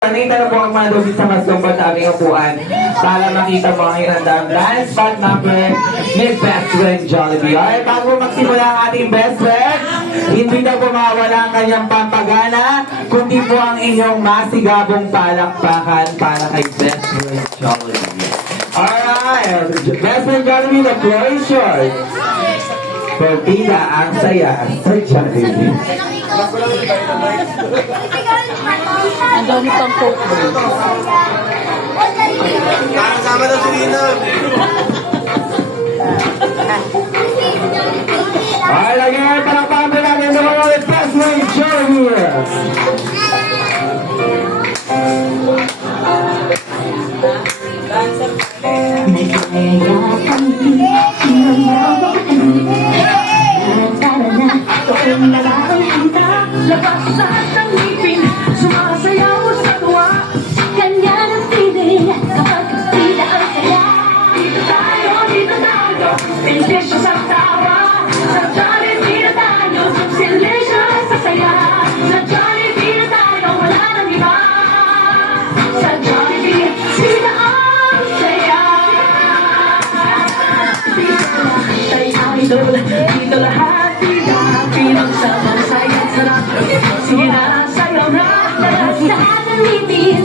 Nandito na po ang mga lubid sa mas lumbat sa aming upuan para makita mo ang inandang dance part number ni Best Friend Jollibee. Ay, bago magsimula ang ating best friend, hindi na po mawala ang kanyang pampagana, kundi po ang inyong masigabong palakpakan para kay Best Friend Jollibee. Alright, Best Friend Jollibee, the floor is yours. Pagpila ang saya sa Jollibee. Ang dami pang coke. Kasama daw si Rina. Ay, lagi palakpakan po natin sa mga Best Friend Jollibee. Labas sa ng ngipin, sumasayaw sa tuwa. Kanya ng feeling kapag sila ang saya. Dito tayo, delicious ang tawa. Sa Jollibee na tayo, delicious sa saya. Sa Jollibee na tayo, wala nang iba. Sa Jollibee, sila ang saya. Dito tayo idol, dito lahat pinagsamang saya. Sige na, sayaw na. Lahat ng ngipin,